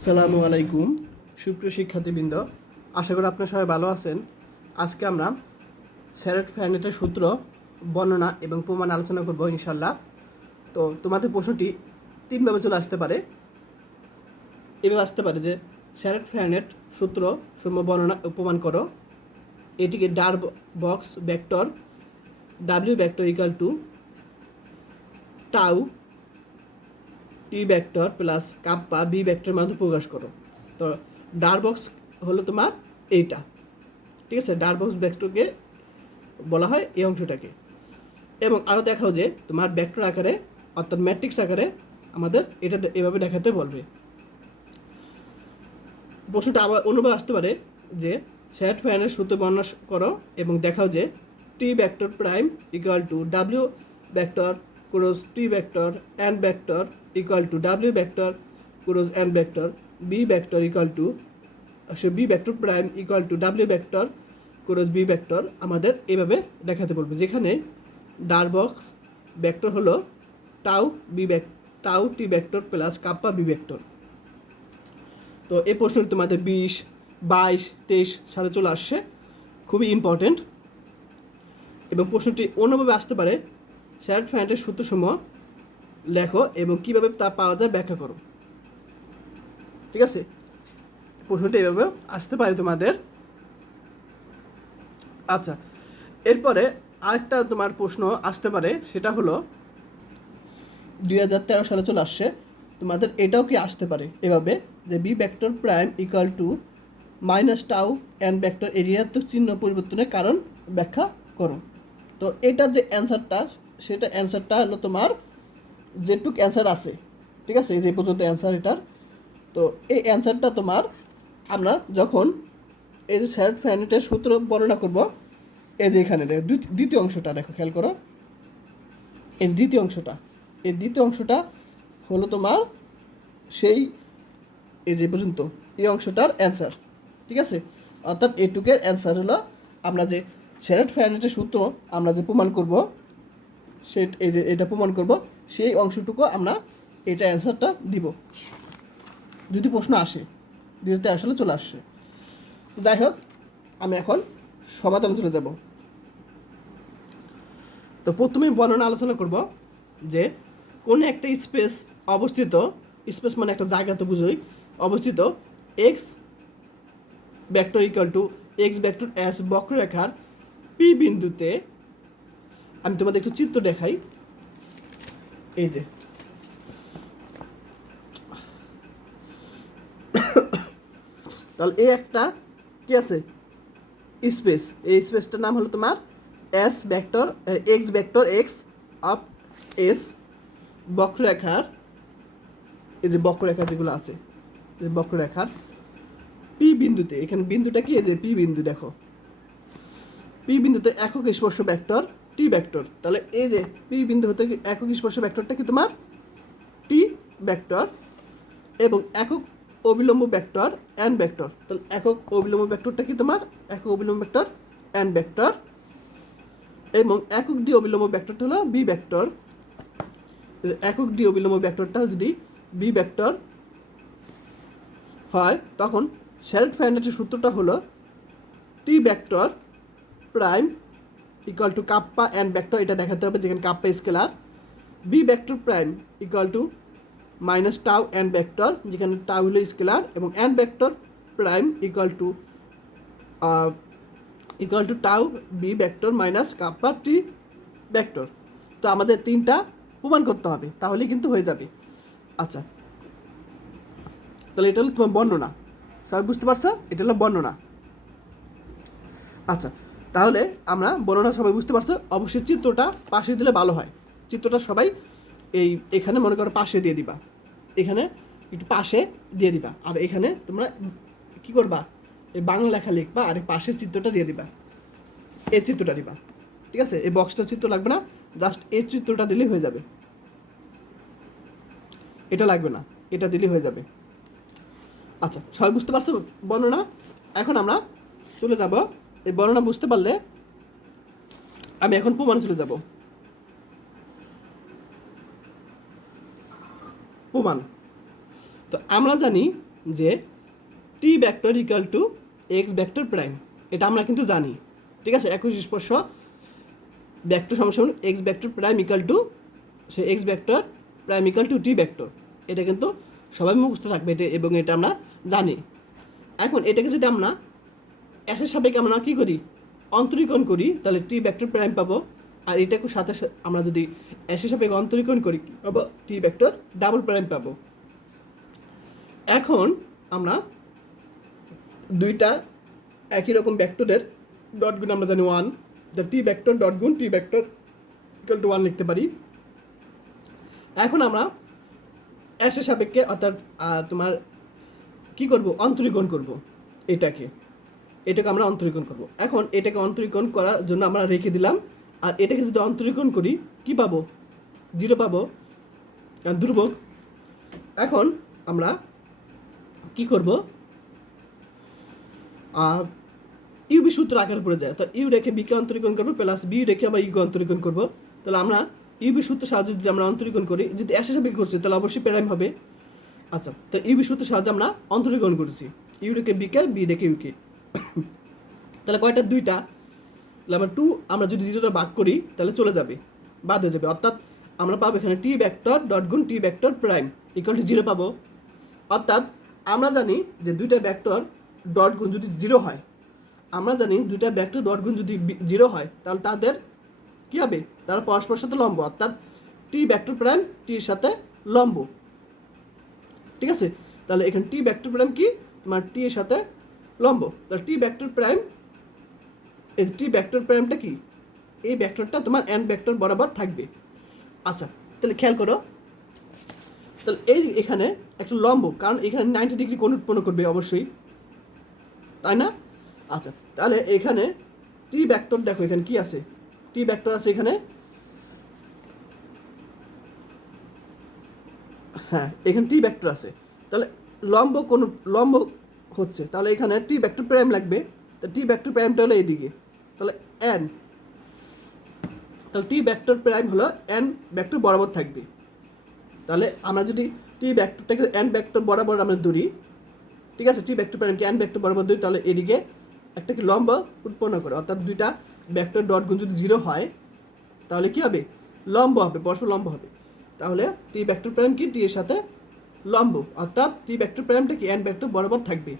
আসসালামু আলাইকুম সুপ্রিয় শিক্ষার্থীবৃন্দ, আশা করি আপনারা সবাই ভালো আছেন। আজকে আমরা স্যারেট ফ্যারেনহাইটের সূত্র বর্ণনা এবং প্রমাণ আলোচনা করব ইনশাল্লাহ। তো তোমাদের প্রশ্নটি তিনভাবে চলে আসতে পারে। এভাবে আসতে পারে যে স্যারেট ফ্যারেনহাইট সূত্র সমূহ বর্ণনা ও প্রমাণ করো। এটিকে Darboux vector W vector equal to tau T vector plus kappa B ভেক্টরের মাধ্যমে প্রকাশ করো। তো ডার বক্স হলো তোমার এইটা, ঠিক আছে। ডার বক্স ভেক্টরকে বলা হয় এই অংশটাকে। এবং আরও দেখাও যে তোমার ভেক্টর আকারে অর্থাৎ ম্যাট্রিক্স আকারে আমাদের এটা এভাবে দেখাতে বলবে। প্রশ্নটা আবার অনুভব আসতে পারে যে স্যারেট ফ্যারেনহাইটের সূত্র বর্ণনা করো এবং দেখাও যে T vector prime equal to W vector cross T vector N vector equal to W vector cross N vector B vector equal to B vector prime equal to W vector cross B vector আমাদের এভাবে দেখাতে বলবে, যেখানে Darboux vector হলো tau T vector plus kappa B vector. তো এই প্রশ্নটি তোমাদের 20, 22, 23 সালে চলে আসছে, খুবই ইম্পর্টেন্ট। এবং প্রশ্নটি অন্যভাবে আসতে পারে, স্যারেট ফ্যারেনহাইটের সূত্রসমূহ লেখো এবং কীভাবে তা পাওয়া যায় ব্যাখ্যা করো, ঠিক আছে। প্রশ্নটি এভাবে আসতে পারে তোমাদের। আচ্ছা, এরপরে আরেকটা তোমার প্রশ্ন আসতে পারে, সেটা হলো 2013 সালে চলে আসছে, তোমাদের এটাও কি আসতে পারে এভাবে যে B vector prime equal to minus tau N vector এরিয়াত্মক চিহ্ন পরিবর্তনের কারণ ব্যাখ্যা করো। তো এটার যে অ্যান্সারটা, সেটা অ্যান্সারটা হলো তোমার যেটুক অ্যান্সার আছে, ঠিক আছে, এই যে পর্যন্ত অ্যান্সার এটার। তো এই অ্যান্সারটা তোমার আমরা যখন এই যে স্যারেট ফ্যারেনহাইটের সূত্র বর্ণনা করব, এই যে এখানে দেখো দ্বিতীয় অংশটা দেখো, খেয়াল করো, এই দ্বিতীয় অংশটা হলো তোমার সেই এই যে পর্যন্ত এই অংশটার অ্যান্সার, ঠিক আছে। অর্থাৎ এটুকের অ্যান্সার হলো আমরা যে স্যারেট ফ্যারেনহাইটের সূত্র আমরা যে প্রমাণ করব, এই যে এটা প্রমাণ করব, সেই অংশটুকু আমরা এটা অ্যান্সারটা দিব যদি প্রশ্ন আসে। 2013 সালে চলে আসছে। তো যাই হোক, আমি এখন সমাধানে চলে যাব। তো প্রথমেই বর্ণনা আলোচনা করব যে কোন একটা স্পেস অবস্থিত, স্পেস মানে একটা জায়গা তো বুঝোই, অবস্থিত x vector equal to X vector S বক্ররেখার পি বিন্দুতে, আমি তোমাদের একটু চিত্র দেখাই। এই যে তাহলে এই একটা কি আছে স্পেস, এই স্পেসটার নাম হলো তোমার S vector x of S বক্ররেখার, এই যে বক্ররেখা যেগুলো আছে, এই বক্ররেখার পি বিন্দুতে, এখানে বিন্দুটা কি, এই যে পি বিন্দু, দেখো পি বিন্দুতে একক স্পর্শ ভেক্টর টি ভেক্টর। তাহলে এই যে পি বিন্দু হতে একক স্পর্শ ভেক্টরটা কি তোমার টি ভেক্টর, এবং একক অবিলম্ব ভেক্টর এন ভেক্টর। তাহলে একক অবিলম্ব ভেক্টরটা কি তোমার একক অবিলম্ব ভেক্টর এন ভেক্টর, এবং একক ডি অবিলম্ব ভেক্টরটা হলো বি ভেক্টর। একক ডি অবিলম্ব ভেক্টরটা যদি বি ভেক্টর হয়, তখন স্যারেট ফ্যারেনহাইটের সূত্রটা হলো T vector prime equal to kappa N vector, এটা দেখাতে হবে যেখানে kappa scalar, B vector prime equal to minus tau N vector, যেখানে টাউ হলো স্কেলার, এবং N vector prime equal to tau B vector minus kappa T vector. তো আমাদের তিনটা প্রমাণ করতে হবে, তাহলে কিন্তু হয়ে যাবে। আচ্ছা, তাহলে এটা হলো তোমার বর্ণনা, সবাই বুঝতে পারছো, এটা হলো বর্ণনা। আচ্ছা, তাহলে আমরা বর্ণনা সবাই বুঝতে পারছো, অবশ্যই চিত্রটা পাশে দিলে ভালো হয়। চিত্রটা সবাই এখানে মনে করো পাশে দিয়ে দিবা, এখানে একটু পাশে দিয়ে দিবা, আর এখানে তোমরা কি করবা, এই বাংলা লেখা লিখবা, আর এই পাশের চিত্রটা দিয়ে দিবা, এই চিত্রটা দিবা, ঠিক আছে। এই বক্সটা চিত্র লাগবে না, জাস্ট এই চিত্রটা দিলেই হয়ে যাবে, এটা লাগবে না, এটা দিলেই হয়ে যাবে। আচ্ছা, সবাই বুঝতে পারছো বর্ণনা। এখন আমরা চলে যাব, এই বর্ণনা বুঝতে পারলে আমি এখন প্রমাণে চলে যাব। প্রমাণ, তো আমরা জানি যে T vector equal to X vector prime, এটা আমরা কিন্তু জানি, ঠিক আছে। একই স্পর্শ ভেক্টর সমান x vector prime equal to say x vector prime equal two T vector, এটা কিন্তু সবাই মুখস্থ থাকবে এটা, এবং এটা আমরা জানি। এখন এটাকে যদি আমরা এসের সাপেক্ষে আমরা কী করি, অন্তরীকরণ করি, তাহলে টি ভেক্টর প্রাইম পাবো। আর এটাকে সাথে আমরা যদি এসের সাপেক্ষে অন্তরীকরণ করি পাবো টি ভেক্টর ডাবল প্রাইম পাবো। এখন আমরা দুইটা একই রকম ভেক্টরের ডট গুণ আমরা জানি 1, দ্য টি ভেক্টর ডট গুণ টি ভেক্টর ইকুয়াল টু 1 লিখতে পারি। এখন আমরা এসের সাপেক্ষে অর্থাৎ তোমার কি করব, অন্তরীকরণ করব, এটাকে আমরা অন্তরীকরণ করব। এখন এটাকে অন্তরীকরণ করার জন্য আমরা রেখে দিলাম, আর এটাকে যদি অন্তরীকরণ করি কি পাবো, 0 পাবো, কারণ ধ্রুবক। এখন আমরা কি করব, ইউবি সূত্র আকারে পড়ে যায়, তো ইউ রেখে বিকে অন্তরীকরণ করবো, প্লাস বি রেখে আবার ইউকে অন্তরীকরণ করবো। তাহলে আমরা ইউবি সূত্র সাহায্যে যদি আমরা অন্তরীকরণ করি, যদি এসের সাপেক্ষে করছি তাহলে অবশ্যই প্রাইম হবে। আচ্ছা, তো ইউবি সূত্রের সাহায্যে আমরা অন্তরীকরণ করেছি, ইউ রেখে বিকে, বি রেখে ইউকে, তাহলে কয়টা, 2টা। তাহলে আমরা 2 আমরা যদি 0টা ভাগ করি তাহলে চলে যাবে, বাদ হয়ে যাবে, অর্থাৎ আমরা পাবো এখানে টি ভেক্টর ডট গুণ টি ভেক্টর প্রাইম ইকুয়াল টু 0 পাবো। অর্থাৎ আমরা জানি যে দুইটা ভেক্টর ডট গুণ যদি 0 হয়, আমরা জানি দুইটা ভেক্টর ডট গুণ যদি 0 হয় তাহলে তাদের কী হবে, তারা পরস্পরের সাথে লম্ব, অর্থাৎ টি ভেক্টর প্রাইম টির সাথে লম্ব, ঠিক আছে। তাহলে এখানে টি ভেক্টর প্রাইম কি, তোমার টি এর সাথে লম্ব, তাহলে টি ভেক্টর প্রাইম, এই টি ভেক্টর প্রাইমটা কি, এই ভেক্টরটা তোমার এন ভেক্টর বরাবর থাকবে। আচ্ছা, তাহলে খেয়াল করো, তাহলে এই এখানে একটা লম্ব, কারণ এখানে 90 ডিগ্রি কোণ উৎপন্ন করবে অবশ্যই, তাই না। আচ্ছা, তাহলে এখানে টি ভেক্টর দেখো এখানে কি আছে, টি ভেক্টর আছে এখানে, হ্যাঁ এখানে টি ভেক্টর আছে, তাহলে লম্ব কোন লম্ব হচ্ছে, তাহলে এখানে টি ভেক্টর প্রাইম লাগবে, তো টি ভেক্টর প্রাইমটা হলো এইদিকে, তাহলে এন, তাহলে টি ভেক্টর প্রাইম হলো এন ভেক্টর বরাবর থাকবে। তাহলে আমরা যদি টি ভেক্টরটাকে এন ভেক্টর বরাবর আমরা ধরি, ঠিক আছে, টি ভেক্টর প্রাইমকে এন ভেক্টর বরাবর ধরি, তাহলে এদিকে একটা কি লম্ব উৎপন্ন করে, অর্থাৎ দুইটা ভেক্টর ডট গুণ যদি 0 হয় তাহলে কি হবে, লম্ব হবে, পরস্পর লম্ব হবে। তাহলে টি ভেক্টর প্রাইম কি টি এর সাথে লম্ব, অর্থাৎ টি ভেক্টর প্রাইমটা কি এন ভেক্টর বরাবর থাকবে।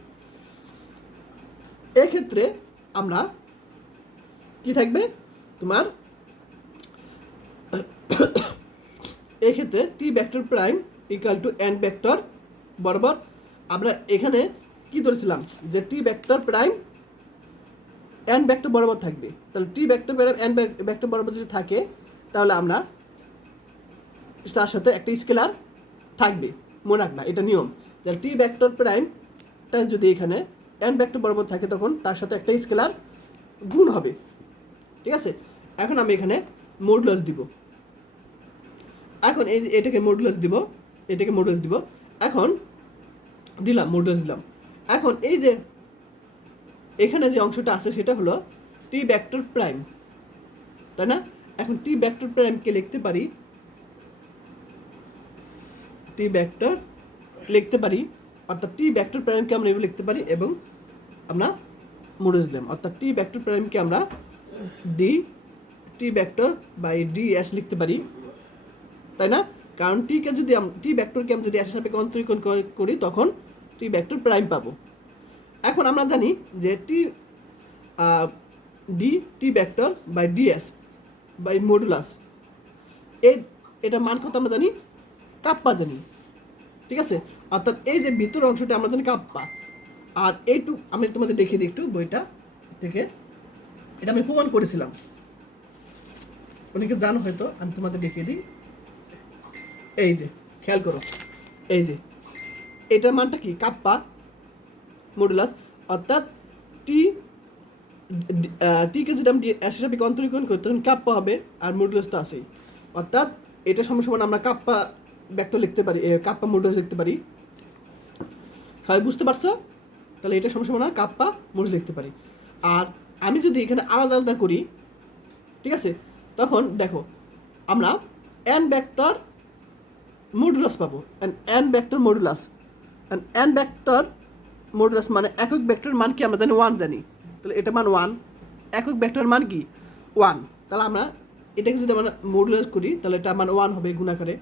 এক্ষেত্রে আমরা কি থাকবে তোমার, এক্ষেত্রে T vector prime equal to N vector বরাবর, আমরা এখানে কি ধরেছিলাম যে T vector prime N vector বরাবর থাকবে, তাহলে T vector prime N vector বরাবর যদি থাকে তাহলে আমরা তার সাথে একটা স্কেলার থাকবে, মনে রাখবা এটা নিয়ম, তাহলে টি ভেক্টর প্রাইমটা যদি এখানে এন ভেক্টর বরাবর থাকে তখন তার সাথে একটা স্কেলার গুণ হবে, ঠিক আছে। এখন আমি এখানে মডুলাস দিব, এখন এই যে এটাকে মডুলাস দিব, এটাকে মডুলাস দিব, এখন দিলাম মডুলাস দিলাম। এখন এই যে এখানে যে অংশটা আছে সেটা হলো টি ভেক্টর প্রাইম, তাই না। এখন টি ভেক্টর প্রাইমকে লিখতে পারি, টি ভেক্টর লিখতে পারি, অর্থাৎ টি ভেক্টর প্রাইমকে আমরা এভাবে লিখতে পারি, এবং আমরা মডুলাস দিলাম, অর্থাৎ টি ভেক্টর প্রাইমকে আমরা D T vector by DS লিখতে পারি, তাই না। কারণ টিকে যদি টি ভেক্টরকে আমি যদি এসের সাপেক্ষে অন্তরীকরণ করি তখন টি ভেক্টর প্রাইম পাবো। এখন আমরা জানি যে T vector by DS by modulus, এটা মান কত আমরা জানি, কাপ্পা জানি, ঠিক আছে। অর্থাৎ এই যে ভিতর অংশটা আমরা জানি কাপ্পা, আর এইটুক আমি তোমাদের দেখিয়ে দিই একটু বইটা থেকে, এটা আমি প্রমাণ করেছিলাম, অনেকে জানো হয়তো, আমি তোমাদের দেখিয়ে দিই। এই যে খেয়াল করো, এই যে এটার মানটা কি, কাপ্পা মডুলাস, অর্থাৎ টিকে যদি আমি এসের সাপেক্ষে অন্তরীকরণ করি তখন কাপ্পা হবে, আর মডুলাস তো আছেই, অর্থাৎ এটা সমান আমরা কাপ্পা ভেক্টর লিখতে পারি, কাপ্পা মডুলাস লিখতে পারি, সবাই বুঝতে পারছো। তাহলে এটা সমান কাপ্পা মডুলাস লিখতে পারি। আর আমি যদি এখানে আলাদা আলাদা করি, ঠিক আছে, তখন দেখো আমরা এন ভেক্টর মডুলাস পাবো, N vector modulus, N vector modulus মানে একক ভেক্টর মান কি আমরা জানি 1 জানি, তাহলে এটা মান 1, একক ভেক্টর মান কি 1, তাহলে আমরা এটাকে যদি আমরা মডুলাস করি তাহলে এটা মান 1 হবে গুণাকারে।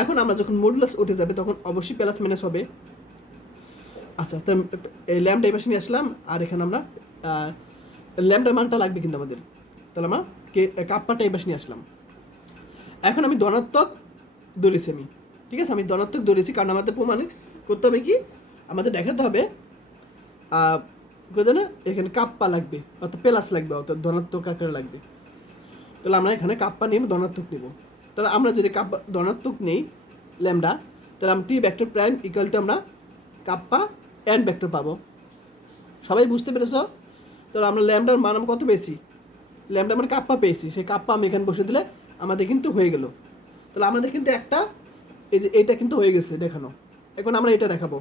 এখন আমরা যখন মডুলাস উঠে যাবে তখন অবশ্যই প্লাস মাইনাস হবে। আচ্ছা, তো এই ল্যাম্বডা এই পাশে নিয়ে আসলাম, আর এখানে আমরা ল্যাম্বডার মানটা লাগবে কিন্তু আমাদের, তাহলে আমরা কাপ্পাটা এই পাশে নিয়ে আসলাম। এখন আমি ধনাত্মক ধরেছি আমি, ঠিক আছে, আমি ধনাত্মক ধরেছি কারণ আমাদের প্রমাণ করতে হবে কি, আমাদের দেখাতে হবে না এখানে কাপ্পা লাগবে অর্থাৎ প্লাস লাগবে অর্থাৎ ধনাত্মক আকারে লাগবে। তাহলে আমরা এখানে কাপ্পা নিয়ে ধনাত্মক নেব। তাহলে আমরা যদি কাপ্পা ধনাত্মক নেই ল্যাম্বডা, তাহলে আমরা T vector prime equal to আমরা কাপ্পা এন ভেক্টর পাবো। সবাই বুঝতে পেরেছ? তাহলে আমরা ল্যাম্বডার মান আমরা কত পেয়েছি, ল্যাম্বডা মানে কাপ্পা পেয়েছি, সেই কাপ্পা আমি এখানে বসে দিলে আমাদের কিন্তু হয়ে গেল। তাহলে আমাদের কিন্তু একটা এই যে এটা কিন্তু হয়ে গেছে দেখানো। এখন আমরা এটা দেখাবো।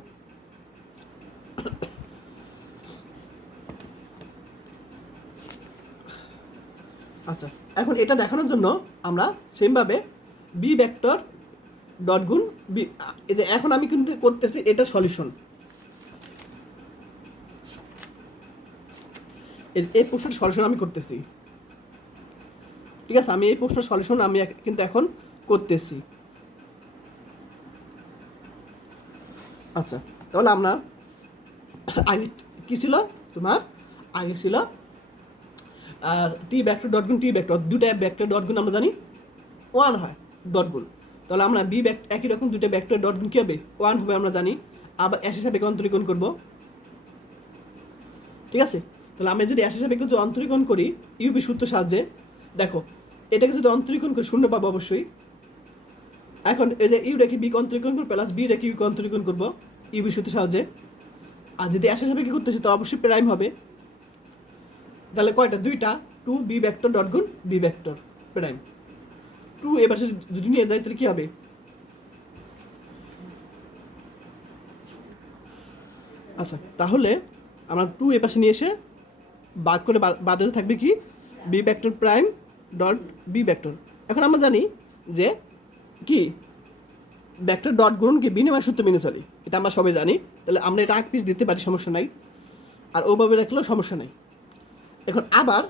আচ্ছা, এখন এটা দেখানোর জন্য আমরা সেমভাবে বি ভেক্টর ডট গুণ বি, এই যে এখন আমি কিন্তু করতেছি এটা সলিউশন, এই প্রশ্নের সলিউশন আমি করতেছি, ঠিক আছে, আমি এই প্রশ্নের সলিউশন আমি কিন্তু এখন করতেছি। আচ্ছা, তাহলে আমরা আগে কী ছিল তোমার, আগে ছিল আর টি ভেক্টর ডট গুণ টি ভেক্টর, দুটা ভেক্টর ডট গুণ আমরা জানি 1 হয় ডট গুণ। তাহলে আমরা বি একই রকম দুটো ভেক্টর ডট গুণ কী হবে 1 হবে আমরা জানি, আবার এসের সাপেক্ষে অন্তরীকরণ করব, ঠিক আছে। তাহলে আমরা যদি এসের সাপেক্ষে যদি অন্তরীকরণ করি ইউপি সূত্রের সাহায্যে, দেখো এটাকে যদি অন্তরীকরণ করি শূন্য পাবো অবশ্যই। এখন এই যে ইউ রেখে বিকে অন্তরীকরণ করবো প্লাস বি রেখে ইউকে অন্তরীকরণ করবো ইউবি সূত্রের সাহায্যে, আর যদি এসের সাপেক্ষে করতেছি তো অবশ্যই প্রাইম হবে। তাহলে কয়টা, দুইটা, 2 বি ভেক্টর ডট গুণ বি ভেক্টর প্রাইম, 2 এ পাশে যদি নিয়ে যাই তাহলে কী হবে, আচ্ছা তাহলে আমরা 2 এ পাশে নিয়ে এসে ভাগ করে বাদে থাকবে কি B vector prime dot B vector. এখন আমরা জানি যে কি ভেক্টর ডট গুণ কি বিনিময় সূত্র মেনে চলে, এটা আমরা সবাই জানি। তাহলে আমরা এটা 8 পিস দিতে পারি, সমস্যা নাই, আর ওভাবে রাখলেও সমস্যা নেই। এখন আবার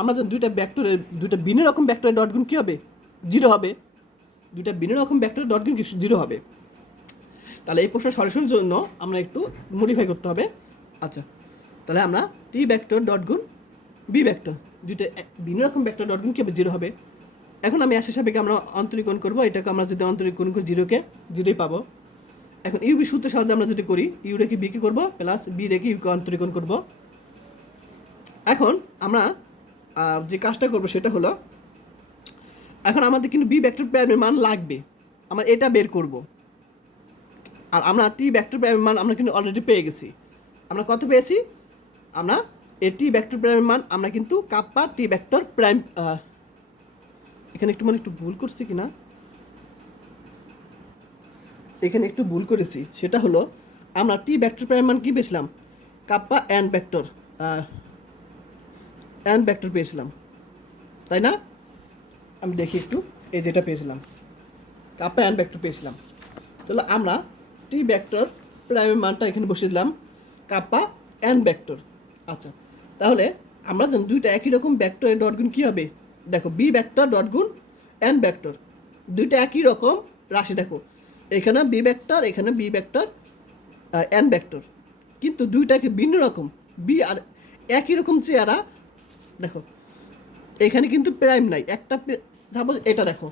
আমরা যেন দুইটা ভেক্টরের দুইটা ভিন্ন রকম ভেক্টরের ডট গুণ কী হবে 0 হবে, দুইটা ভিন্ন রকম ভেক্টরের ডট গুণ কি 0 হবে। তাহলে এই প্রশ্নের সলিউশনের জন্য আমরা একটু মডিফাই করতে হবে। আচ্ছা, তাহলে আমরা টি ভেক্টর ডট গুণ বি ভেক্টর, দুইটা ভিন্ন রকম ভেক্টর ডট গুণ কী হবে 0 হবে। এখন আমি এসের সাপেক্ষে আমরা অন্তরীকরণ করবো, এটাকে আমরা যদি অন্তরীকরণ করি 0কে 0ই পাবো। এখন ইউবি সূত্রের সাহায্যে আমরা যদি করি ইউ রেখে বিকে করবো প্লাস বি রেখে ইউকে অন্তরীকরণ করবো। এখন আমরা যে কাজটা করবো সেটা হলো, এখন আমাদের কিন্তু বি ভেক্টর প্রাইমের মান লাগবে, আমরা এটা বের করব। আর আমরা টি ভেক্টর প্রাইমের মান আমরা কিন্তু অলরেডি পেয়ে গেছি। আমরা কত পেয়েছি, আমরা এই টি ভেক্টর প্রাইমের মান আমরা কিন্তু কাপ্পা টি ভেক্টর প্রাইম, এখানে একটু ভুল করছি কিনা, এখানে একটু ভুল করেছি, সেটা হলো আমরা টি ভেক্টর প্রাইম মান কী পেয়েছিলাম কাপ্পা এন ভেক্টর পেয়েছিলাম, তাই না? আমি দেখি একটু, এই যেটা পেয়েছিলাম কাপ্পা এন ভেক্টর পেয়েছিলাম। তাহলে আমরা টি ভেক্টর প্রাইমের মানটা এখানে বসিয়ে দিলাম কাপ্পা এন ভেক্টর। আচ্ছা, তাহলে আমরা জানি দুইটা একই রকম ভেক্টরের ডট গুণ কী হবে, দেখো বি ভেক্টর ডট গুণ এন ভেক্টর, দুইটা একই রকম রাশি, দেখো এখানে বি ভেক্টর এখানে বি ভেক্টর এন ভেক্টর, কিন্তু দুইটাকে ভিন্ন রকম, বি আর একই রকম চেহারা, দেখো এখানে কিন্তু প্রাইম নাই, একটা সাপোজ এটা দেখো,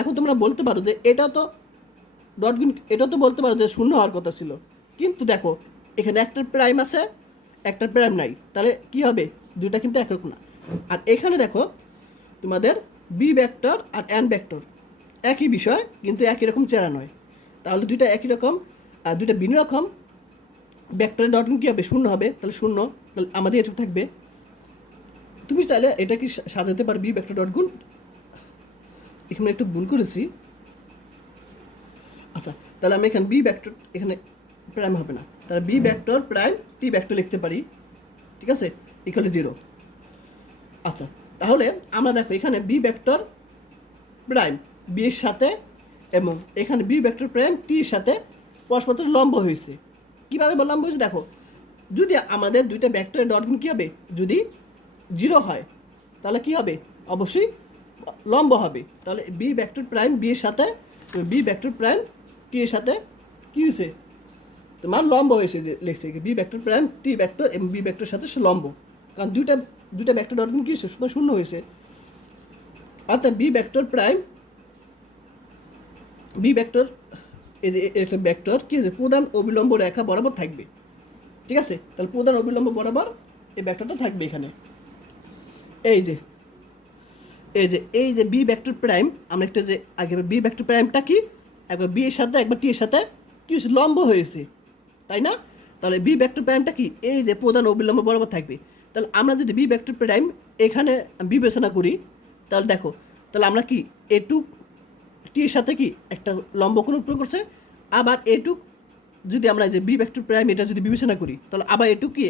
এখন তোমরা বলতে পারো যে এটা তো ডট গুণ, এটা তো বলতে পারো যে শূন্য হওয়ার কথা ছিল, কিন্তু দেখো এখানে একটা প্রাইম আছে একটা প্রাইম নাই, তাহলে কি হবে দুইটা কিন্তু একরকম না। আর এখানে দেখো তোমাদের বি ভেক্টর আর এন ভেক্টর একই বিষয় কিন্তু একই রকম চেহারা নয়, তাহলে দুইটা একই রকম আর দুইটা ভিন্ন রকম ভেক্টরের ডট গুণ কী হবে শূন্য হবে, তাহলে শূন্য, তাহলে আমাদের এটুকু থাকবে। তুমি চাইলে এটা কি সাজাতে পারো বি ভেক্টর ডট গুণ, এখানে একটু ভুল করেছি। আচ্ছা, তাহলে আমি এখানে বি ভেক্টর এখানে প্রাইম হবে না, তাহলে বি ভেক্টর প্রাইম টি ভেক্টর লিখতে পারি, ঠিক আছে, ইকুয়াল 0। আচ্ছা, তাহলে আমরা দেখো এখানে বি ভেক্টর প্রাইম বি এর সাথে এবং এখানে বি ভেক্টর প্রাইম টি এর সাথে পরস্পর লম্ব হয়েছে। কীভাবে লম্ব হয়েছে দেখো, যদি আমাদের দুইটা ভেক্টরের ডট গুণ কী হবে, যদি 0 হয় তাহলে কি হবে, অবশ্যই লম্ব হবে। তাহলে বি ভেক্টর প্রাইম বি এর সাথে বি ভেক্টর প্রাইম টি এর সাথে কী হয়েছে, তোমার লম্ব হয়েছে, যে লিখছে বি ভেক্টর প্রাইম টি ভেক্টর এবং বি ভেক্টর সাথে সে লম্ব, কারণ দুইটা ভেক্টর ডট গুণ কী হয়েছে, শূন্য হয়েছে। অর্থাৎ B vector prime B vector, এই যে একটা ভেক্টর কী হয়েছে, প্রধান অবিলম্ব রেখা বরাবর থাকবে। ঠিক আছে, তাহলে প্রধান অবিলম্ব বরাবর এই ভেক্টরটা থাকবে এখানে। এই যে বি ভেক্টর প্রাইম, আমরা একটা যে আগে বি ভেক্টর প্রাইমটা কি, একবার বি এর সাথে একবার টি এর সাথে কি হয়েছে, লম্ব হয়েছে, তাই না? তাহলে বি ভেক্টর প্রাইমটা কি, এই যে প্রধান অবিলম্ব বরাবর থাকবে। তাহলে আমরা যদি বি ভেক্টর প্রাইম এখানে বিবেচনা করি, তাহলে দেখো, তাহলে আমরা কি এটুক টি এর সাথে কি একটা লম্ব কোণ উৎপন্ন করছে, আবার এটুক যদি আমরা যে বি ভেক্টর প্রাইম এটা যদি বিবেচনা করি, তাহলে আবার এটুক কি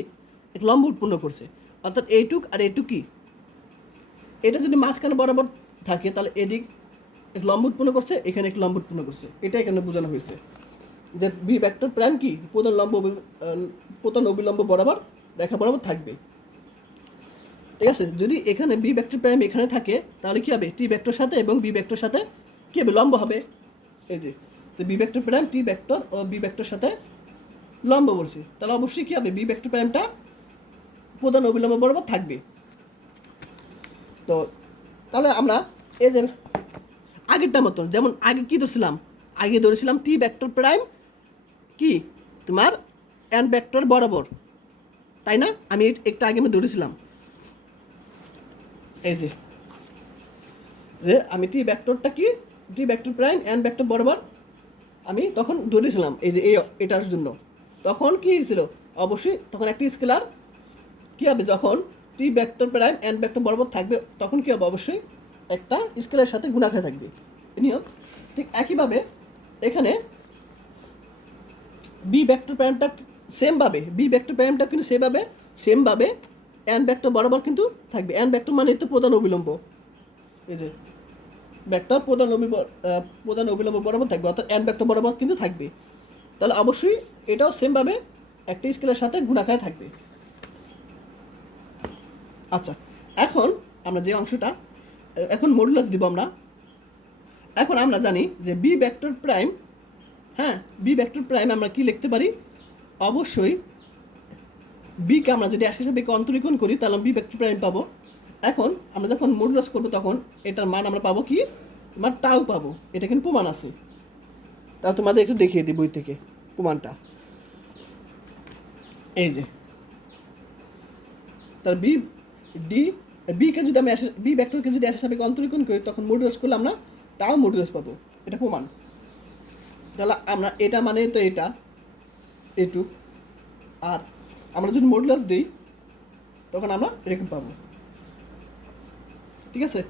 এক লম্ব উৎপন্ন করছে। অর্থাৎ এইটুক আর এটুক কি, এটা যদি মাঝখানে বরাবর থাকে তাহলে এদিক এক লম্ব উৎপন্ন করছে, এখানে এক লম্ব উৎপন্ন করছে, এটা এখানে বোঝানো হয়েছে যে বি ভেক্টর প্রাইম কি প্রধান অবিলম্ব বরাবর রেখা বরাবর থাকবে। ঠিক আছে, যদি এখানে বি ভেক্টর প্রাইম এখানে থাকে তাহলে কি হবে, টি ভেক্টর সাথে এবং বি ভেক্টর সাথে কি হবে, লম্ব হবে। এই যে তো বি ভেক্টর প্রাইম টি ভেক্টর ও বি ভেক্টর সাথে লম্ব বলছি, তাহলে অবশ্যই কি হবে, বি ভেক্টর প্রাইমটা প্রধান অবিলম্ব বরাবর থাকবে। তো তাহলে আমরা এই যে আগেরটার মতন, যেমন আগে কী ধরছিলাম, আগে ধরেছিলাম টি ভেক্টর প্রাইম কি তোমার এন ভেক্টর বরাবর, তাই না? আমি একটু আগে আমি ধরেছিলাম এই যে আমি টি ভেক্টরটা কি, টি ভেক্টর প্রাইম এন ভেক্টর বরাবর আমি তখন ধরেছিলাম এই যে এটার জন্য। তখন কি হয়েছিল, অবশ্যই তখন একটি স্কেলার কী হবে, যখন টি ভেক্টর প্রাইম এন ভেক্টর বরাবর থাকবে তখন কী হবে, অবশ্যই একটা স্কেলের সাথে গুণাকার থাকবে নিয়ম। ঠিক একইভাবে এখানে বি ভেক্টর প্রাইমটা বি ভেক্টর প্রাইমটা কিন্তু সেমভাবে এন ভেক্টর বরাবর কিন্তু থাকবে। এন ভেক্টর মানে তো প্রধান অবিলম্ব, এই যে ভেক্টর প্রধান অবিলম্ব বরাবর থাকবে, অর্থাৎ এন ভেক্টর বরাবর কিন্তু থাকবে। তাহলে অবশ্যই এটাও সেমভাবে একটা স্কেলের সাথে গুণাকার থাকবে। আচ্ছা, এখন আমরা যে অংশটা এখন মডুলাস দিব আমরা, এখন আমরা জানি যে বি ভেক্টর প্রাইম, হ্যাঁ বি ভেক্টর প্রাইম আমরা কি লিখতে পারি, অবশ্যই বিকে আমরা যদি একই সাথে অন্তরীকরণ করি তাহলে বি ভেক্টর প্রাইম পাবো। এখন আমরা যখন মডুলাস করবো তখন এটার মান আমরা পাবো কি, তোমার টাউ পাবো, এটা কিন্তু প্রমাণ আছে, তা তোমাদের একটু দেখিয়ে দিই বই থেকে প্রমাণটা। এই যে তার বিকে যদি আমি বি ভেক্টরকে যদি একই সাথে অন্তরীকরণ করি তখন মডুলাস করলে আমরা টাউ মডুলাস পাবো, এটা প্রমাণ। তাহলে আমরা এটা মানে তো এটা এটুক, আর আমরা যদি মডুলাস দিই তখন আমরা এরকম পাবো। ঠিক আছে,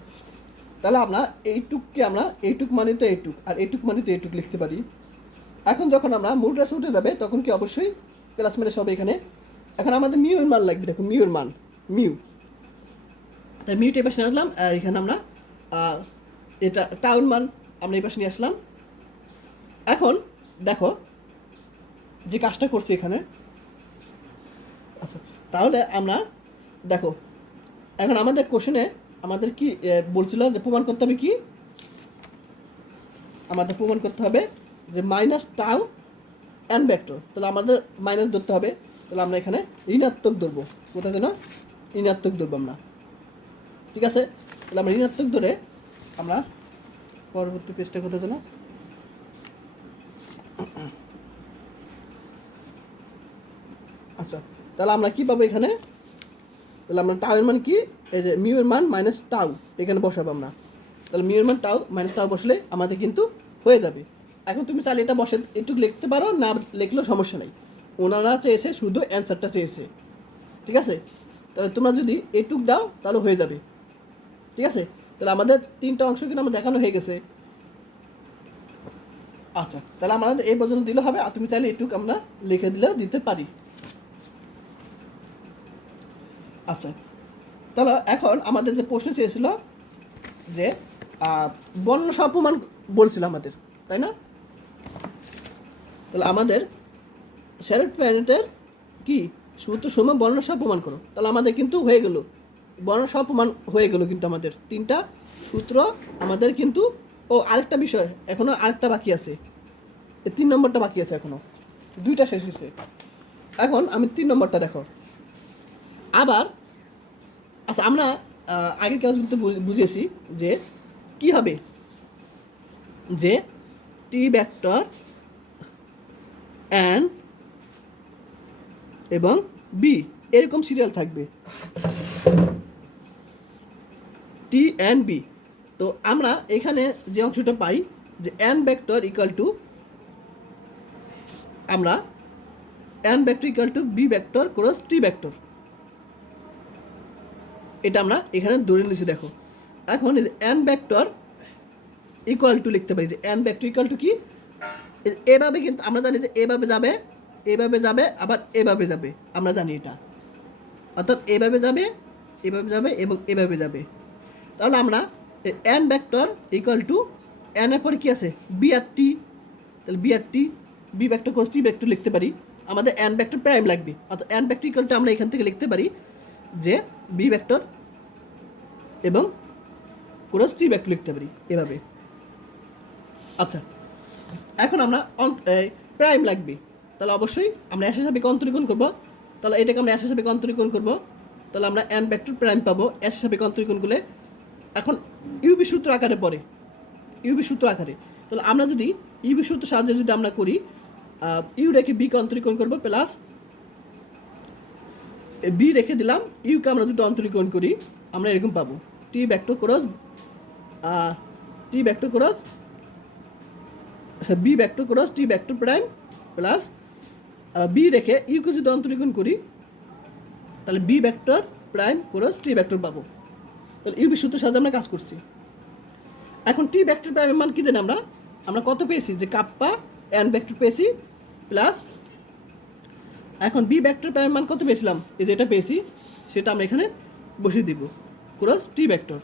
তাহলে আমরা এইটুককে আমরা এইটুক মানে তো এইটুক আর এইটুক মানে তো এইটুক লিখতে পারি। এখন যখন আমরা মডুলাস উঠে যাবে তখন কি অবশ্যই ক্লাস মেরে সব এখানে, এখন আমাদের মিউর মান লাগবে, দেখো মিউর মান তাই মিউটা এবার নিয়ে আসলাম, এখানে আমরা এটা টাউন মান আমরা এই পাশে নিয়ে আসলাম। এখন দেখো যে কাজটা করছি এখানে, আচ্ছা তাহলে আমরা দেখো এখন আমাদের কোশ্চেনে আমাদের কি বলছিল যে প্রমাণ করতে হবে, কি আমাদের প্রমাণ করতে হবে যে মাইনাস টাউ এন ভেক্টর, তাহলে আমাদের মাইনাস ধরতে হবে, তাহলে আমরা এখানে ঋণাত্মক ধরবো, কোথায় যেন ঋণাত্মক ধরবো আমরা। ঠিক আছে, তাহলে আমরা ঋণাত্মক ধরে আমরা পরবর্তী পেজটা কোথায় যেন, আচ্ছা তাহলে আমরা কী পাবো এখানে, তাহলে আমরা টাউ এর মান কি, এই যে মিউ এর মান মাইনাস টাউ এখানে বসাবো আমরা, তাহলে মিউ এর মান টাউ মাইনাস টাউ বসলে আমাদের কিন্তু হয়ে যাবে। এখন তুমি চাইলে এটা বসে একটু লিখতে পারো, না লিখলেও সমস্যা নেই, ওনারা চেয়েছে শুধু অ্যান্সারটা চেয়েছে। ঠিক আছে, তাহলে তোমরা যদি এটুক দাও তাহলে হয়ে যাবে। ঠিক আছে, তাহলে আমাদের তিনটা অংশ কিন্তু আমার দেখানো হয়ে গেছে। আচ্ছা তাহলে আমাদের এই পর্যন্ত দিলে হবে, আর তুমি চাইলে এটুক আমরা লিখে দিলেও দিতে পারি। আচ্ছা তাহলে এখন আমাদের যে প্রশ্ন চেয়েছিল যে বর্ণ সহ প্রমাণ বলছিল আমাদের, তাই না? তাহলে আমাদের শ্যাডোড প্ল্যানেটের কি সূত্র সময় বর্ণনা সহ প্রমাণ করো। তাহলে আমাদের কিন্তু হয়ে গেল, বর্ণনা সহ প্রমাণ হয়ে গেল কিন্তু আমাদের 3টা সূত্র আমাদের কিন্তু। ও আরেকটা বিষয় এখনও আরেকটা বাকি আছে, 3 নম্বরটা বাকি আছে, এখনও 2টা শেষ হয়েছে। এখন আমি 3 নম্বরটা দেখো আবার। আচ্ছা, আমরা আগের ক্লাস কিন্তু বুঝেছি যে কি হবে, যে টি ভেক্টর এন এবং বি এরকম সিরিয়াল থাকবে, টি এন বি। তো আমরা এখানে যে অংশটা পাই যে এন ভেক্টর ইকুয়াল টু, আমরা N vector equal to B vector cross T vector, এটা আমরা এখানে ধরে নিয়েছি। দেখো এখন এই যে এন ভেক্টর ইকুয়াল টু লিখতে পারি যে এন ভেক্টর ইকুয়াল টু কি, এভাবে কিন্তু আমরা জানি যে এভাবে যাবে, এভাবে যাবে, আবার এভাবে যাবে, আমরা জানি এটা, অর্থাৎ এভাবে যাবে, এভাবে যাবে এবং এভাবে যাবে। তাহলে আমরা N vector equal to N এর পরে কী আছে বি আর টি, তাহলে বি আর T, B vector cross T vector লিখতে পারি। আমাদের এন ভেক্টর প্রাইম লাগবে, অর্থাৎ এন ভেক্টর ইকুয়াল টু আমরা এখান থেকে লিখতে পারি যে বি ভেক্টর এবং ক্রস টি ভেক্টর লিখতে পারি এভাবে। আচ্ছা, এখন আমরা প্রাইম লাগবে, তাহলে অবশ্যই আমরা এস সাপেক্ষে অন্তরীকরণ করবো। তাহলে এটাকে আমরা এস সাপেক্ষে অন্তরীকরণ করবো, তাহলে আমরা এন ভেক্টর প্রাইম পাবো এস সাপেক্ষে অন্তরীকরণ করলে। এখন ইউবি সূত্র আকারে পড়ে, ইউবি সূত্র আকারে, তাহলে আমরা যদি ইউবি সূত্র সাহায্যে যদি আমরা করি, ইউ রেখে বিকে অন্তরীকরণ করবো, প্লাস বি রেখে দিলাম, ইউকে আমরা যদি অন্তরীকরণ করি আমরা এরকম পাবো T vector cross T vector cross B vector cross T vector prime, plus B রেখে ইউকে যদি অন্তরীকরণ করি তাহলে B vector prime cross T vector পাবো। তাহলে ইউবি সূত্রের সাহায্যে আমরা কাজ করছি। এখন টি ভেক্টর প্রাইমের মান কী জানি আমরা কত পেয়েছি, যে কাপ্পা এন ভেক্টর পেয়েছি, প্লাস এখন বি ভেক্টর প্রাইমের মান কত পেয়েছিলাম, এই যেটা পেয়েছি সেটা আমরা এখানে বসিয়ে দিব ক্রস টি ভেক্টর।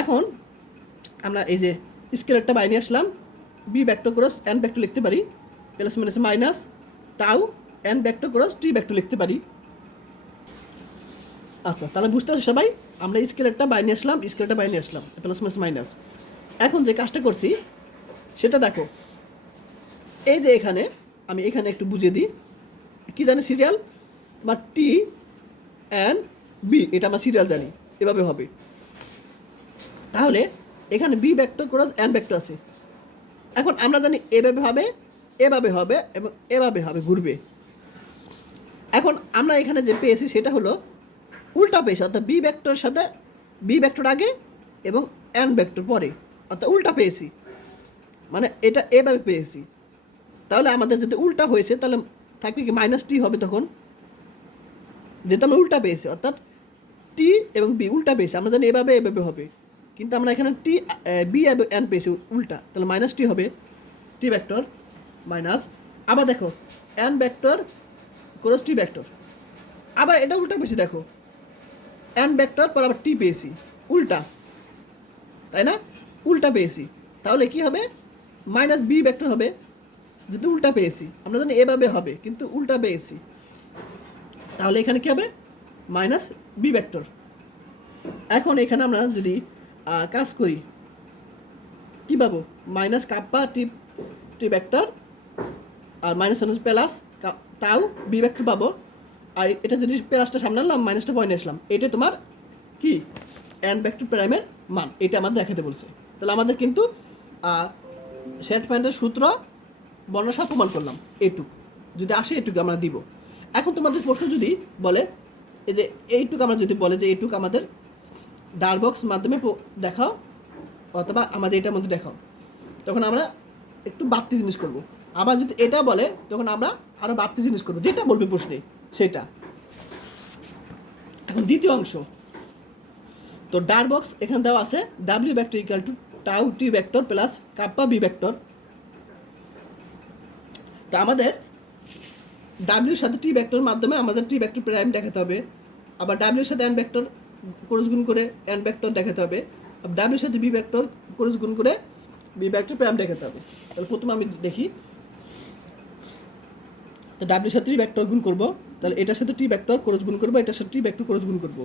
এখন আমরা এই যে স্কেলারটা বাইরে আসলাম, B vector cross N vector লিখতে পারি, plus minus minus tau N vector cross T vector লিখতে পারি। আচ্ছা, তাহলে বুঝতে পারছি সবাই, আমরা স্কেলারটা বাইরে আসলাম, স্কেলারটা বাইরে আসলাম, প্লাস মাইনাস মাইনাস। এখন যে কাজটা করছি সেটা দেখো, এই যে এখানে আমি এখানে একটু বুঝিয়ে দিই, কী জানি সিরিয়াল বা টি এন বি, এটা আমরা সিরিয়াল জানি, এভাবে হবে। তাহলে এখানে B vector cross N vector আছে, এখন আমরা জানি এভাবে হবে, এভাবে হবে এবং এভাবে হবে, ঘুরবে। এখন আমরা এখানে যে পেয়েছি সেটা হলো উল্টা পেয়েছি, অর্থাৎ বি ভেক্টর সাথে বি ভেক্টর আগে এবং এন ভেক্টর পরে, অর্থাৎ উল্টা পেয়েছি, মানে এটা এভাবে পেয়েছি। তাহলে আমাদের যদি উল্টা হয়েছে তাহলে থাকবে কি মাইনাস টি হবে, তখন যেহেতু আমরা উল্টা পেয়েছি, অর্থাৎ টি এবং বি উল্টা পেয়েছি, আমরা জানি এভাবে এভাবে হবে, কিন্তু আমরা এখানে টি বি এবং এন পেয়েছি উল্টা, তাহলে মাইনাস টি হবে টি ভেক্টর মাইনাস। আবার দেখো N vector cross T vector, আবার এটা উল্টা পেয়েছি, দেখো এন ভেক্টর পর আবার টি পেয়েছি উল্টা, তাই না, উল্টা পেয়েছি। তাহলে কি হবে মাইনাস বি ভেক্টর হবে, যেহেতু উল্টা পেয়েছি, আমরা জানি এভাবে হবে কিন্তু উল্টা পেয়েছি, তাহলে এখানে কী হবে মাইনাস বি ভেক্টর। এখন এখানে আমরা যদি কাজ করি কী পাবো, minus kappa T T vector আর minus minus plus tau B vector পাবো। আর এটা যদি প্লাসটা সামনে আনলাম, মাইনাসটা পয়েন্টে আসলাম, এটা তোমার কি এন ভেক্টর প্রাইমের মান, এটা আমাদের দেখাতে বলছে। তাহলে আমাদের কিন্তু সেট পয়েন্টের সূত্র বর্ণনা সহ প্রমাণ করলাম, এইটুক যদি আসে এইটুকু আমরা দিব। এখন তোমাদের প্রশ্ন যদি বলে এই যে এইটুকু আমরা যদি বলে যে এইটুকু আমাদের ডার বক্স মাধ্যমে দেখাও অথবা আমাদের এটার মধ্যে দেখাও, তখন আমরা একটু বাড়তি জিনিস করব। আবার যদি এটা বলে তখন আমরা আরও বাড়তি জিনিস করবো, যেটা বলবে প্রশ্নে সেটা। এখন দ্বিতীয় অংশ, তো ডার বক্স এখানে দেওয়া আছে W vector equal to tau T vector plus kappa B vector. তা আমাদের ডাব্লিউর সাথে টি ভেক্টর মাধ্যমে আমাদের টি ভেক্টর প্রাইম দেখাতে হবে, আবার ডাব্লিউর সাথে এন ভেক্টর ক্রস গুণ করে এন ভেক্টর দেখাতে হবে, ডাব্লিউর সাথে বি ভেক্টর ক্রস গুণ করে বি ভেক্টর প্রাইম দেখাতে হবে। তাহলে প্রথমে আমি দেখি, তো ডাব্লিউর সাথে টি ভেক্টর গুণ করবো, তাহলে এটার সাথে টি ভেক্টর ক্রস গুণ করবো, এটার সাথে টি ভেক্টর ক্রস গুণ করবো।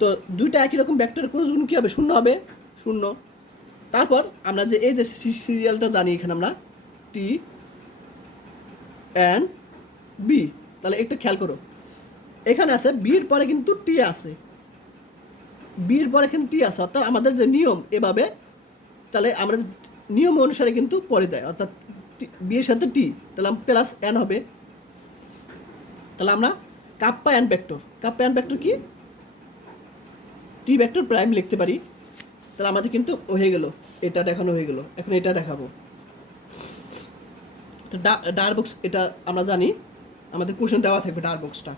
তো দুইটা একই রকম ভেক্টর ক্রস গুণ কী হবে? শূন্য হবে, শূন্য। তারপর আমরা যে এই যে সিরিয়ালটা জানি এখানে আমরা টি এন বি, তাহলে একটু খেয়াল করো, এখানে আছে বির পরে কিন্তু টি আছে, বির পরে কিন্তু টি আছে, অর্থাৎ আমাদের যে নিয়ম এভাবে, তাহলে আমরা নিয়ম অনুসারে কিন্তু পরে যায়, অর্থাৎ বিয়ের সাথে টি, তাহলে প্লাস এন হবে। তাহলে আমরা কাপ্পা এন ভেক্টর কি টি ভেক্টর প্রাইম লিখতে পারি। তাহলে আমাদের কিন্তু হয়ে গেল, এটা দেখানো হয়ে গেল। এখন এটা দেখাবো। তো ডার বক্স এটা আমরা জানি, আমাদের কোশ্চেন দেওয়া থাকবে ডার বক্সটা,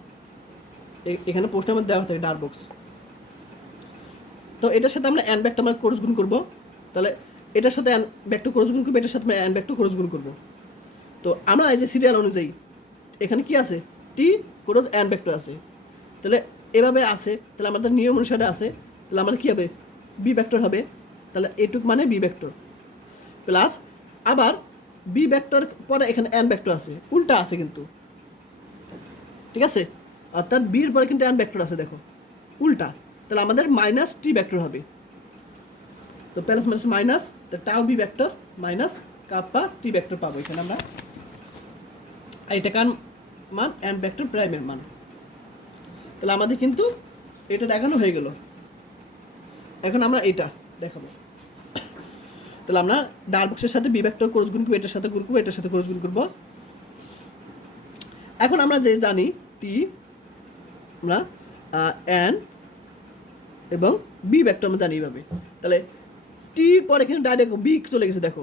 এখানে প্রশ্নের মধ্যে দেওয়া থাকবে ডার বক্স। তো এটার সাথে আমরা এন ভেক্টর আমরা ক্রস গুণ করবো, তাহলে এটার সাথে এন ভেক্টর ক্রস গুণ করবো, এটার সাথে আমরা এন ভেক্টর ক্রস গুণ করবো। তো আমরা এই যে সিরিয়াল অনুযায়ী এখানে কি আছে, টি ক্রস এন ভেক্টর আছে, তাহলে এভাবে আছে, তাহলে আমাদের নিয়ম অনুসারে আছে, তাহলে আমাদের কী হবে, বি ভেক্টর হবে। তাহলে এটুক মানে বি ভেক্টর প্লাস, আবার বি ভেক্টর পরে এখানে এন ভেক্টর আছে, উল্টা আছে কিন্তু, ঠিক আছে, অর্থাৎ বির পরে কিন্তু এন ভেক্টর আছে, দেখো উল্টা, তাহলে আমাদের মাইনাস টি ভেক্টর হবে। তো প্লাস মাইনাস মাইনাস, তো টাও B vector minus kappa T vector পাবো এখানে আমরা। এটা কার মান? এন ভেক্টর প্রাইমের মান। তাহলে আমাদের কিন্তু এটা দেখানো হয়ে গেল। এখন আমরা এইটা দেখাবো। তাহলে আমরা ডার বক্সের সাথে বি ভেক্টর ক্রস গুণ করবো, এটার সাথে গুণ করবো, এটার সাথে ক্রস গুণ করবো। এখন আমরা যে জানি টি, আমরা এন এবং বি ভেক্টর আমরা জানি এইভাবে। তাহলে টির পর এখানে ডাইরেক্ট বি চলে গেছে, দেখো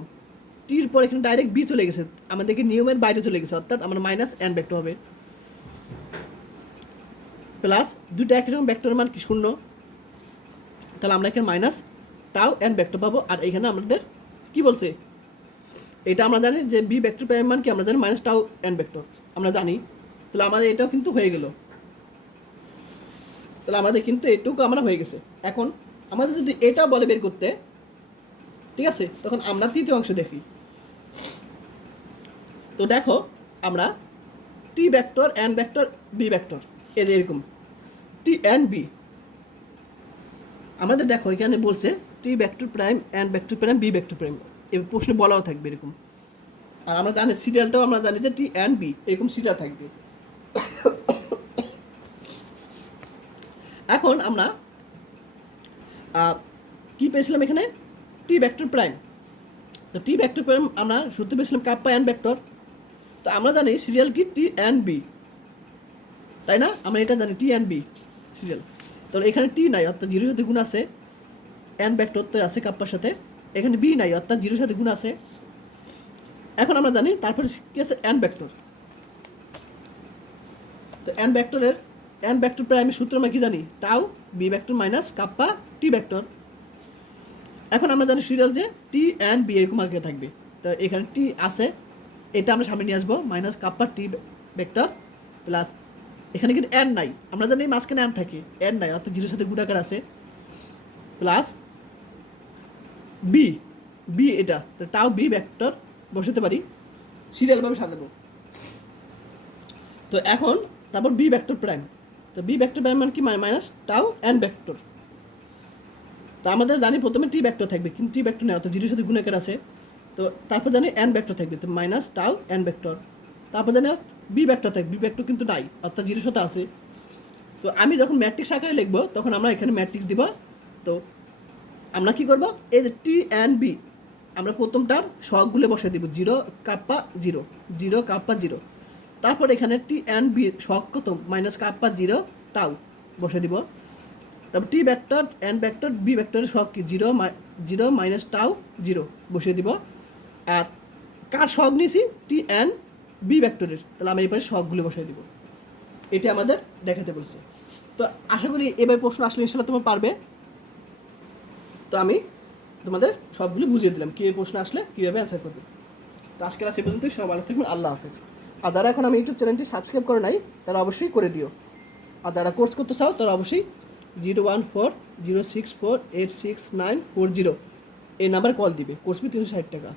টির পর এখানে ডাইরেক্ট বি চলে গেছে, আমাদেরকে নিয়মের বাইরে চলে গেছে, অর্থাৎ আমার মাইনাস এন ভেক্টর হবে প্লাস দুটো একই রকম ভেক্টরের মান কি শূন্য, তাহলে আমরা এখানে মাইনাস টাও এন ভেক্টর পাবো। আর এখানে আমাদের কি বলছে, এটা আমরা জানি যে বি ভেক্টর প্রাইম মান কি, আমরা জানি মাইনাস টাও এন ভেক্টর আমরা জানি। তাহলে আমাদের এটাও কিন্তু হয়ে গেল, তাহলে আমাদের কিন্তু এটুকু আমরা হয়ে গেছে। এখন আমাদের যদি এটা বলে বের করতে, ঠিক আছে, তখন আমরা তৃতীয় অংশ দেখি। তো দেখো আমরা T vector N vector B vector এই যে এরকম টি এন বি, আমাদের দেখো এখানে বলছে T vector prime N vector prime B vector prime, এই প্রশ্নে বলাও থাকবে এরকম। আর আমরা জানি সিরিয়ালটাও আমরা জানি যে টি এন বি এরকম সিরিয়াল থাকবে। এখন আমরা কি পেয়েছিলাম এখানে, টি ভেক্টর প্রাইম। তো টি ভেক্টর প্রাইম আমরা সূত্র পেয়েছিলাম কাপ্পা এন ভেক্টর। তো আমরা জানি সিরিয়াল কি টি এন বি, তাই না, আমরা এটা জানি টি এন বি সিরিয়াল। তো এখানে টি নাই, অর্থাৎ জিরোর সাথে গুণ আছে, এন ভেক্টর তো আছে কাপ্পার সাথে, এখানে বি নাই, অর্থাৎ জিরোর সাথে গুণ আছে। এখন আমরা জানি তারপরে কি আছে এন ভেক্টর। তো এন ভেক্টরের এন ভেক্টর প্রাইমের সূত্র আমরা কি জানি, টাও B vector minus kappa T vector. এখন আমরা জানি সিরিয়াল যে টি এন বি এরকম আগে থাকবে, তো এখানে টি আছে, এটা আমরা সামনে নিয়ে আসবো, minus kappa T vector plus, এখানে কিন্তু এন নাই, আমরা জানি মাঝখানে এন থাকে, এন নাই, অর্থাৎ জিরোর সাথে গুণাকার আছে, প্লাস বি বি এটা, তো টাও বি ভেক্টর বসাতে পারি, সিরিয়ালভাবে সাজাবো। তো এখন তারপর বি ভেক্টর প্রাইম, তো বি ভেক্টর প্রাইম মানে কি, মাইনাস টাও এন ভেক্টর। তো আমাদের জানি প্রথমে টি ভেক্টর থাকবে, কিন্তু টি ভেক্টর নেই, অর্থাৎ জিরোর সাথে গুণাকার আছে। তো তারপর জানি এন ভেক্টর থাকবে, তো মাইনাস টাও এন ভেক্টর। তারপর জানি বি ভেক্টর থাকবে, বি ভেক্টর কিন্তু নাই, অর্থাৎ জিরোর সাথে আছে। তো আমি যখন ম্যাট্রিক্স আকারে লিখবো তখন আমরা এখানে ম্যাট্রিক্স দিব। তো আমরা কি করব, এই যে টি এন বি আমরা প্রথমটার সহগগুলো বসে দিব, zero kappa zero, zero kappa zero. তারপর এখানে টি এন বি সহগ কত, মাইনাস কাপ্পা জিরো টাউ বসে দিব। তারপর টি ভেক্টর এন ভেক্টর বি ভেক্টরের সহগ কি, zero zero minus tau zero বসিয়ে দিব। আর কার সহগ নিয়েছি, টি এন বি ভেক্টরের, তাহলে আমি এবারে সহগগুলো বসিয়ে দিব। এটি আমাদের দেখাতে বলছে। তো আশা করি এবার প্রশ্ন আসলে ইনশাল্লাহ তোমরা পারবে। তো আমি তোমাদের সবগুলো বুঝিয়ে দিলাম কী প্রশ্ন আসলে কীভাবে অ্যান্সার করবে। তো আজকের আজ পর্যন্ত সব ভালো থাকবেন, আল্লাহ হাফেজ। আর যারা এখন আমি ইউটিউব চ্যানেলটি সাবস্ক্রাইব করে নাই তারা অবশ্যই করে দিও। আর যারা কোর্স করতে চাও তারা অবশ্যই 01406486940 এই নাম্বারে কল দিবে, কোর্স ফি 360 টাকা।